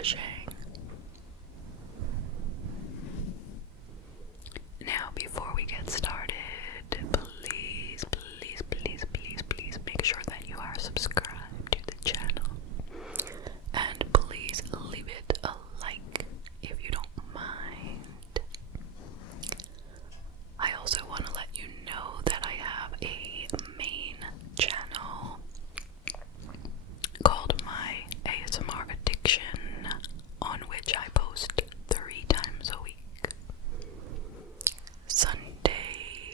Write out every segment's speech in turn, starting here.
brushing. Now, before we get started, please make sure that you are subscribed to the channel. And please leave it a like if you don't mind. I also want to let you know that I have a main channel called My ASMR Addiction, on which I post 3 times a week. Sunday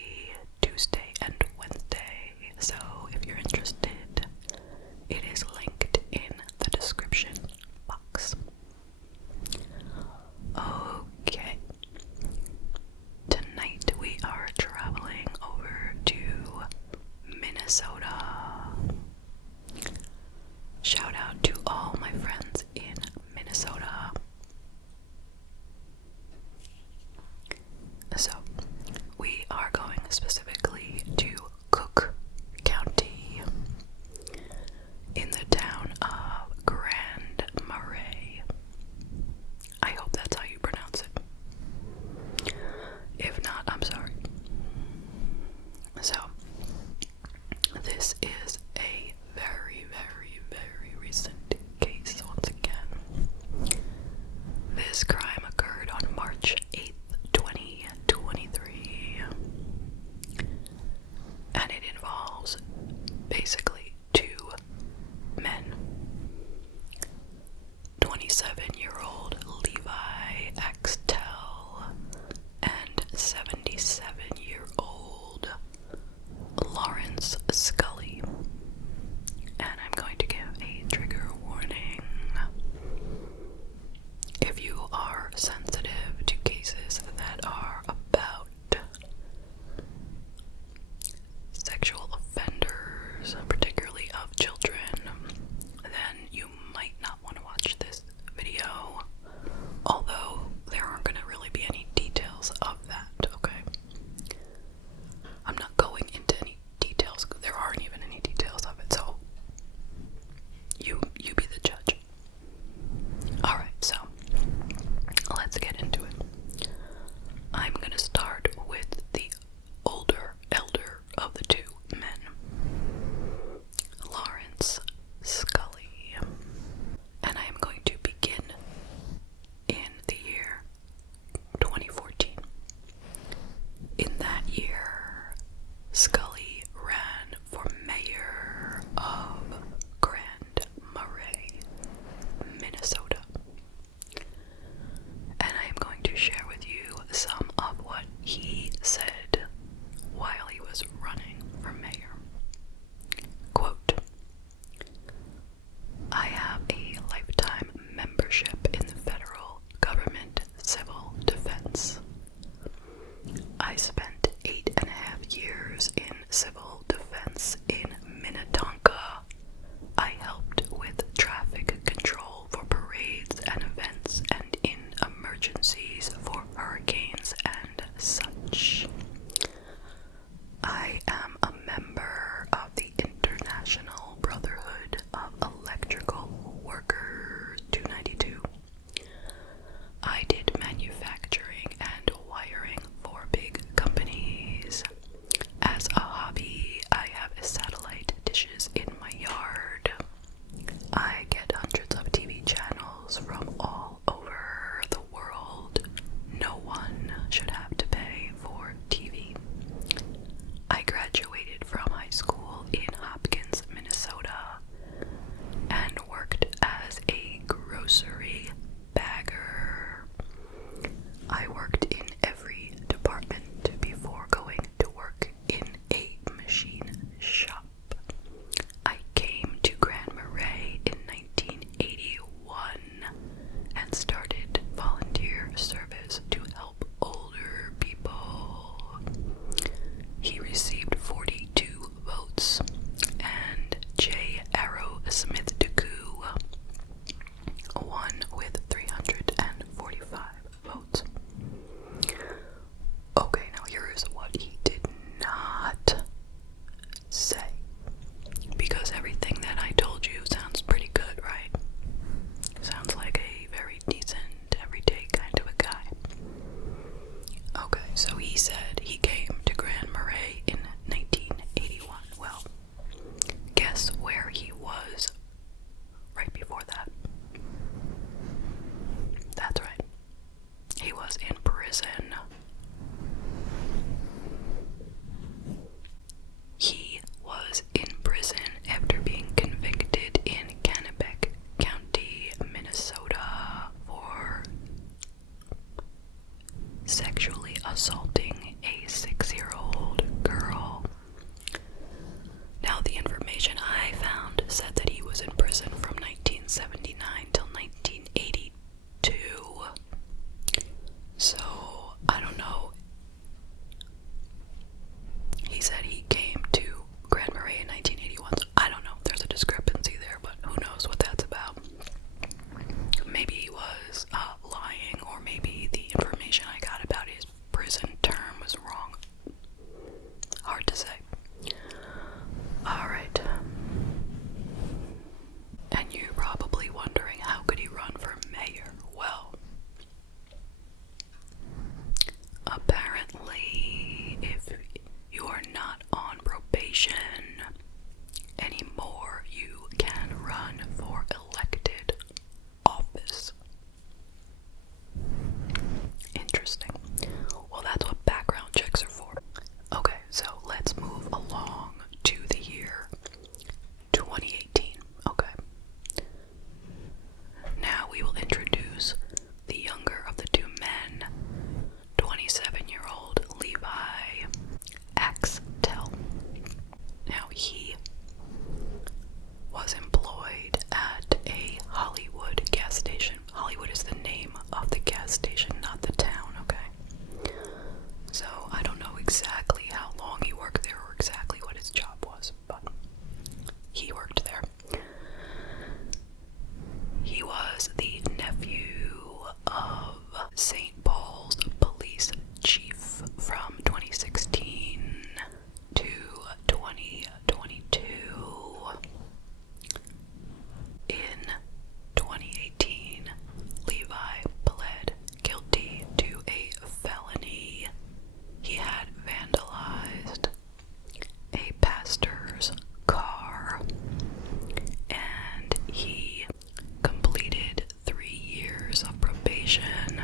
investigation,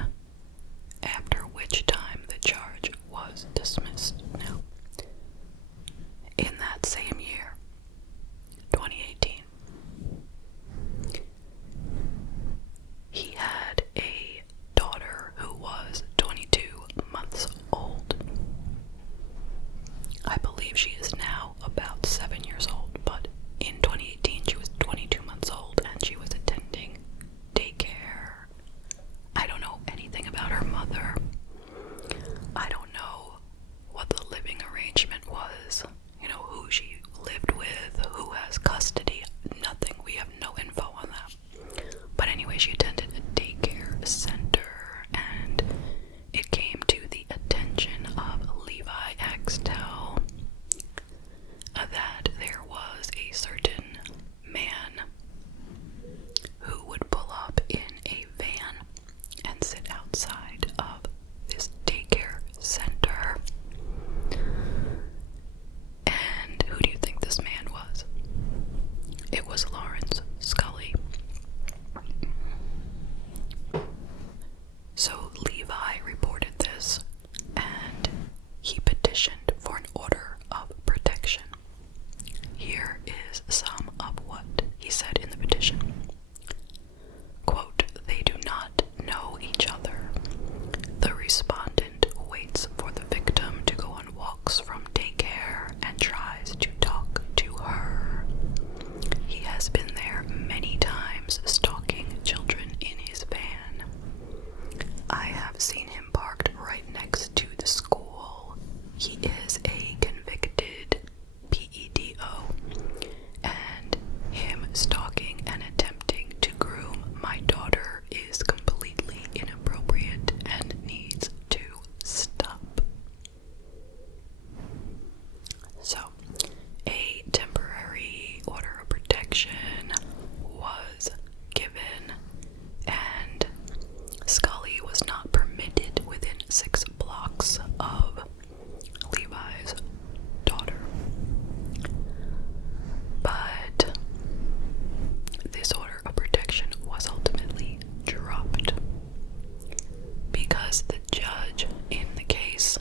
after which time the charge was dismissed. Now, in that same year, 2018, he had a daughter who was 22 months old. I believe she is now about 7 years old, but in 2018 she was 22 months old and she was attending daycare. I don't know anything about her mother. I don't know what the living arrangement was, who she lived with, who has custody, nothing. We have no info on that. But anyway, she attended a daycare center, and it came to the attention of Levi Axtell that there was a certain man who would pull up in a van and sit outside of this daycare center. And who do you think this man was? It was Lawrence Scully. So Levi reported this, and he petitioned for an order of protection. Here is some of what he said in the petition. Quote, "They do not know each other. The respondent waits for the victim to go on walks from daycare and tries to talk to her. He has been there many times stalking children in his van. I have seen him parked right next to the school. He is a convicted Ped0, and him stalking and attempting to groom my daughter is completely inappropriate and needs to stop." So, a temporary order of protection was given, and Scully was not permitted within 6 blocks of Levi's daughter. But this order of protection was ultimately dropped because the judge in the case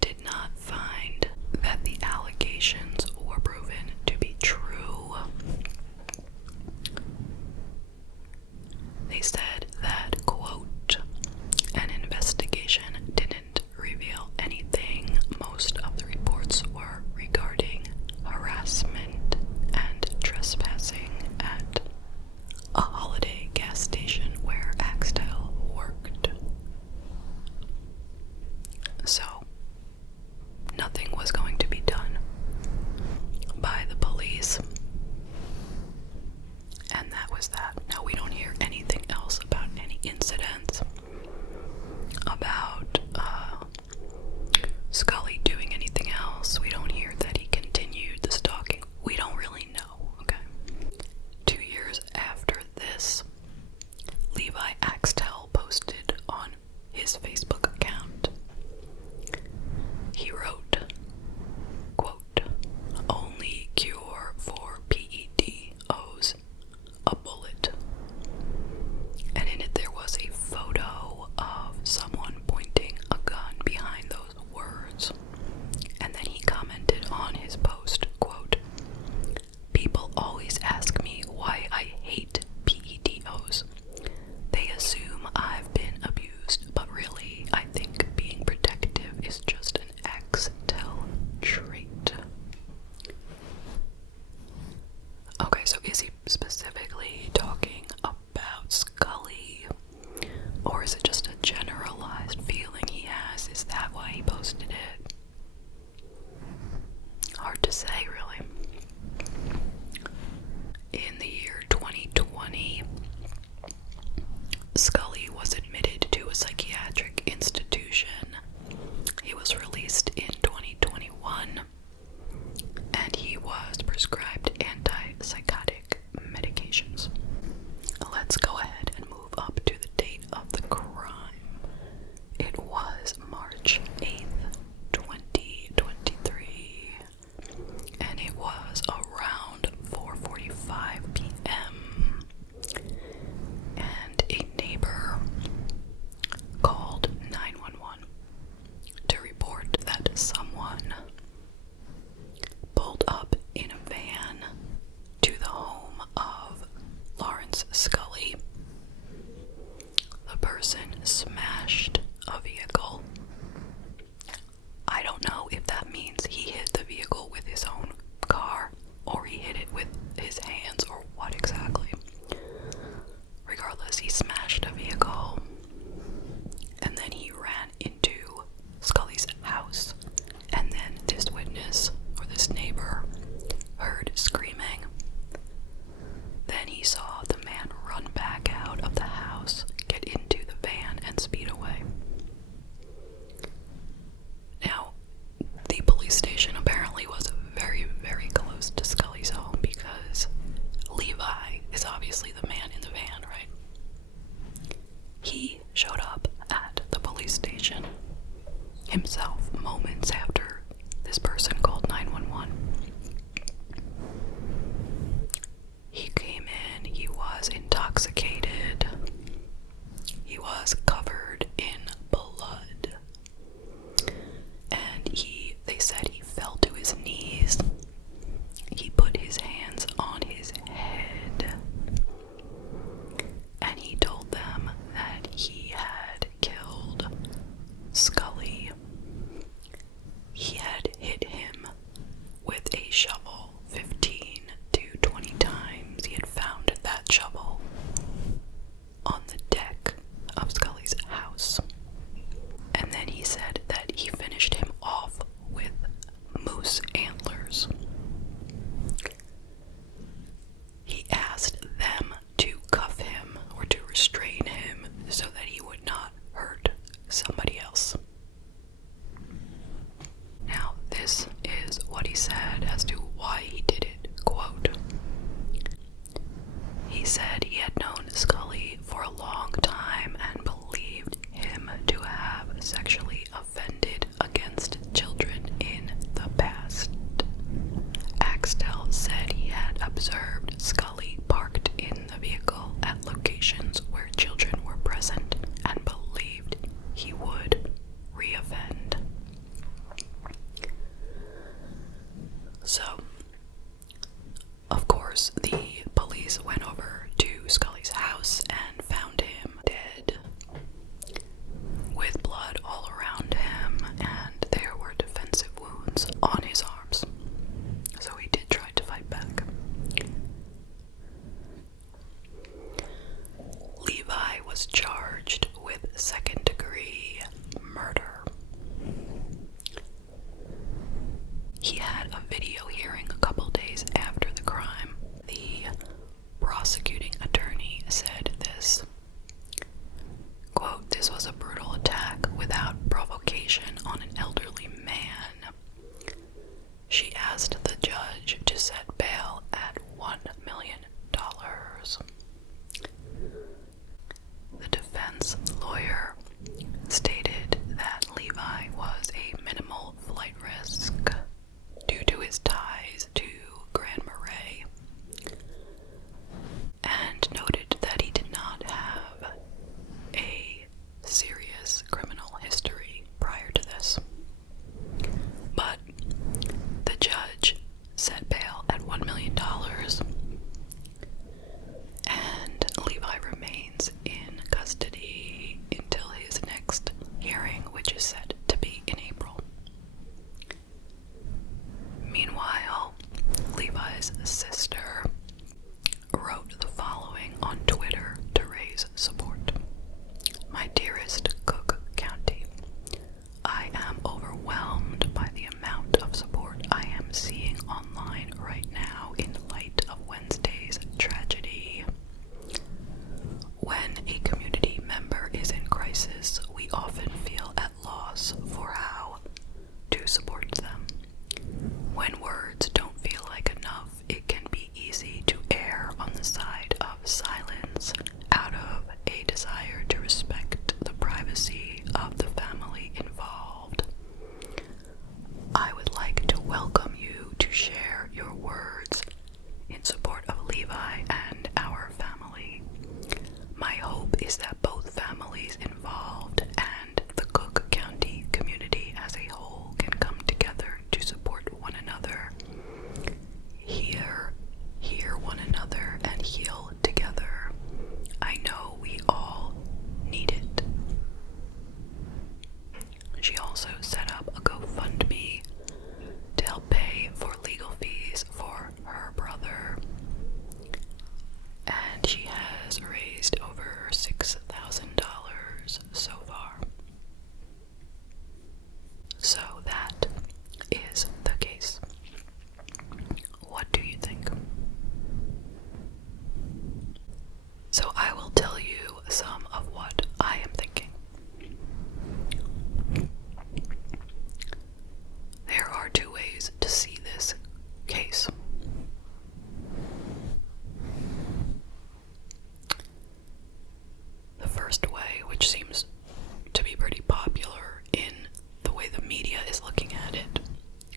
did not find that the allegations were proven to be true. They said that, quote, "An investigation didn't reveal anything. Most of the reports were regarding harassment and trespassing at a holiday gas station where Axtell worked." So, nothing was going to be done by the police. And that was that. Now, we don't hear anything else about any incidents, about Scully doing anything else. We don't hear that he continued the stalking. We don't really know, okay? 2 years after this, Levi Axtell posted on his Facebook account. He wrote, quote, "Only cure for Ped0s, a bullet." And in it there was a photo of someone pointing a gun behind those words. And then he commented on his post, quote, "People always ask me why I hate Ped0s. They assume I've been abused, but really, I think being protective is just an Axtell trait." Okay, so is he specifically talking about Scully? Or is it just a generalized feeling he has? Is that why he posted it? Hard to say, really. In the year 2020, Scully was admitted to a psychiatric institution. He was released in 2021, and he was prescribed antipsychotic medications. Let's go ahead and move up to the date of the crime. It was March 8th, 2023, and it was around 4:45 p.m. judge to set bail at $1 million. The defense lawyer stated that Levi was a minimal flight risk due to his ties to Grand Marais, and noted that he did not have a serious criminal history prior to this. But the judge set bail at $1 million, and Levi remains in custody until his next hearing, which is set to be in April. Meanwhile, Levi's sister wrote the following on Twitter to raise support. "My dearest Cook County, I am overwhelmed by the amount of support I am seeing online right now in light of Wednesday's tragedy. When a community member is in crisis, we often feel at loss for how to support them. When words don't feel like enough, it can be easy to err on the side of silence out of a desire to respect the privacy of the family involved. I would like to welcome you to share your words in support of Levi and our family. My hope is that both families involved and the Cook County community as a whole can come together to support one another, hear one another, and heal together. I know we all need it." She also set up a GoFundMe to help pay for legal fees for her brother, and she has raised over $6,000 so far. So that is the case. What do you think? So I will tell you some of what I am thinking. There are two ways to see this case. The first way, which seems to be pretty popular in the way the media is looking at it,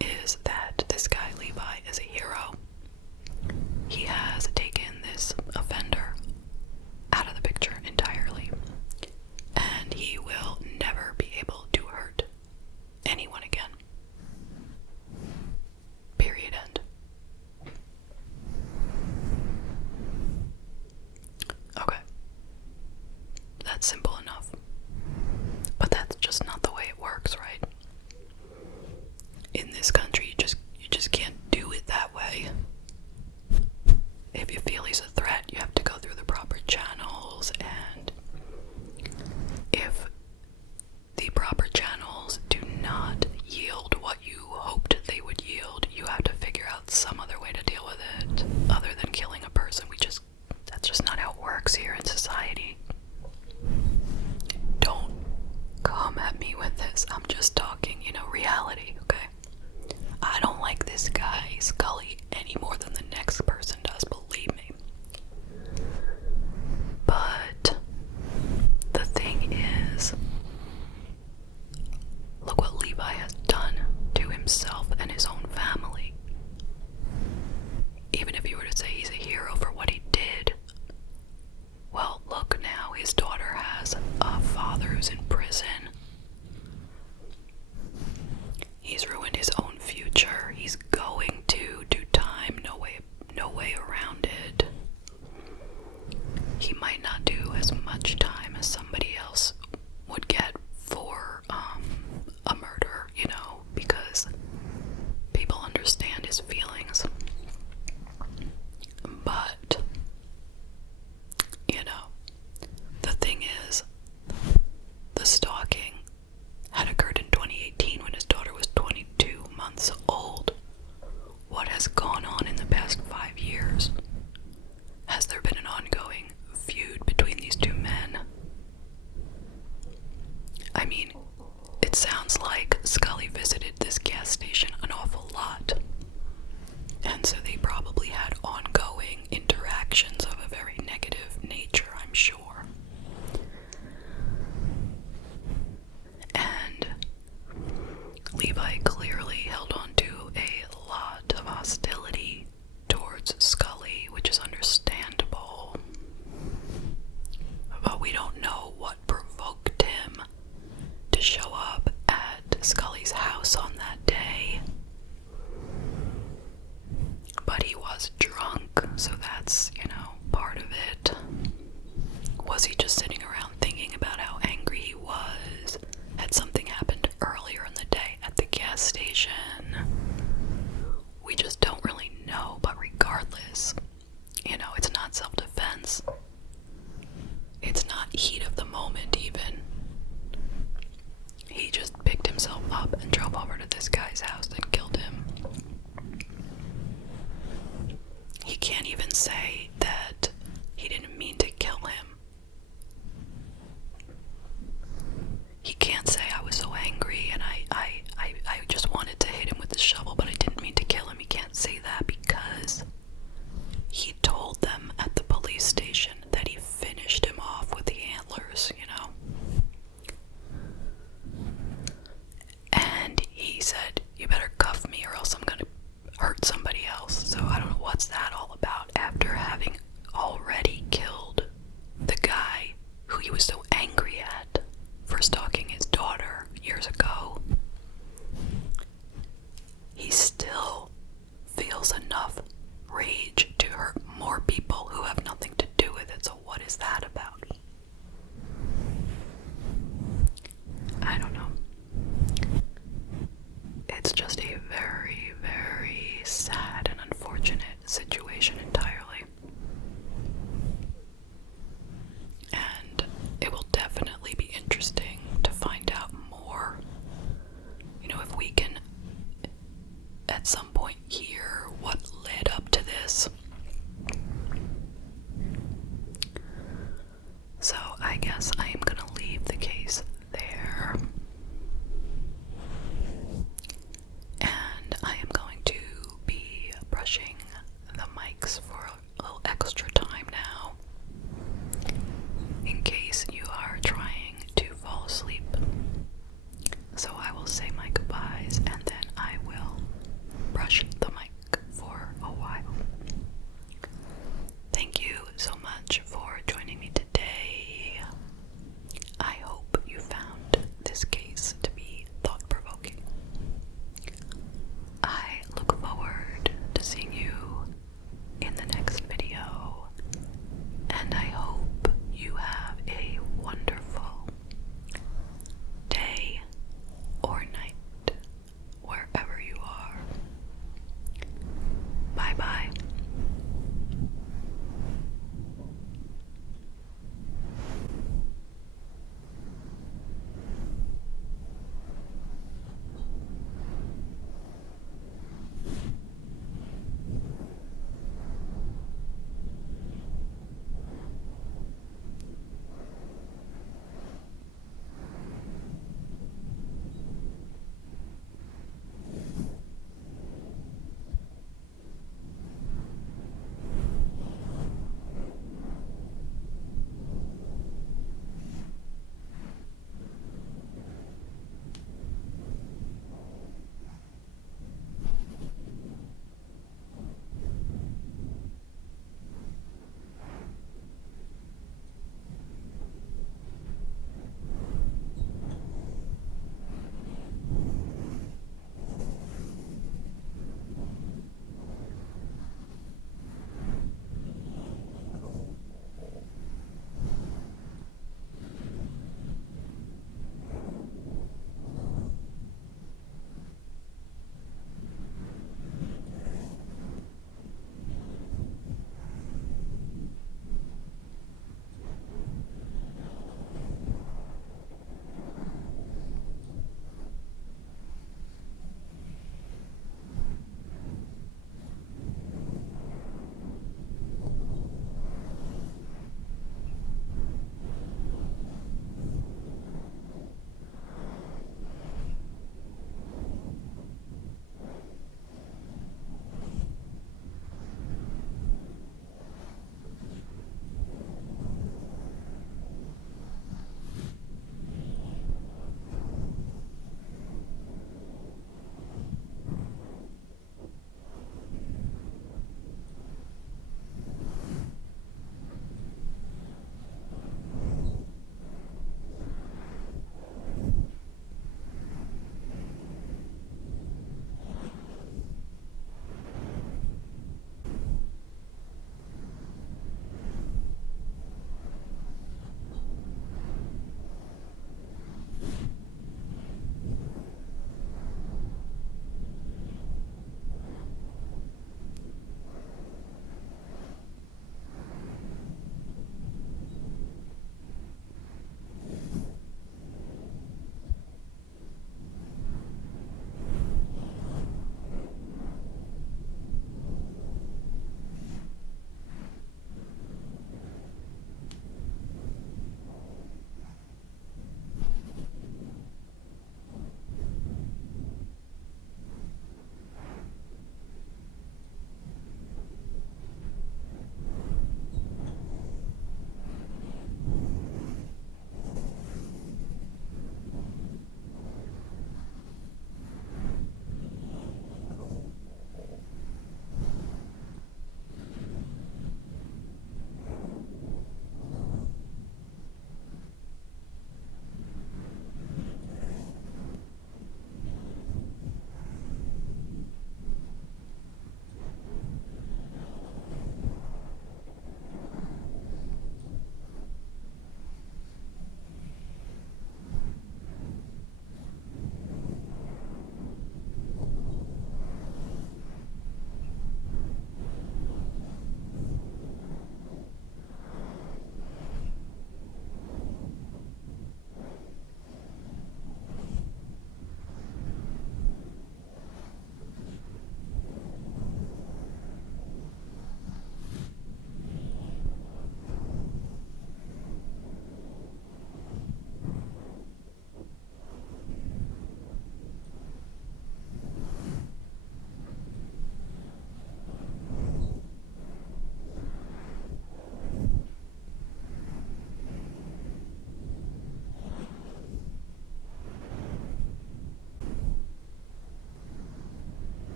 is that this guy Levi is a hero. He has taken this offender out of the picture entirely, and he will never be able to hurt anyone again. Period. End. Okay. That's simple enough. But that's just not the way it works, right? In this country, you just can't do it that way. If you feel he's a threat, you have to go through the proper channels, and if the proper channels do not yield what you hoped they would yield, you have to figure out some other way to deal with it other than killing a person. That's just not how it works here in society. Don't come at me with this. I'm just talking, reality, okay? I don't like this guy, Scully, any more than the next person does, believe me. But the thing is, look what Levi has done to himself and his own family. Even if you were to say he's a hero for what he did, well, look now, his daughter has a father who's in prison. He's ruined his own future. He's going to do time, no way drove over to this guy's house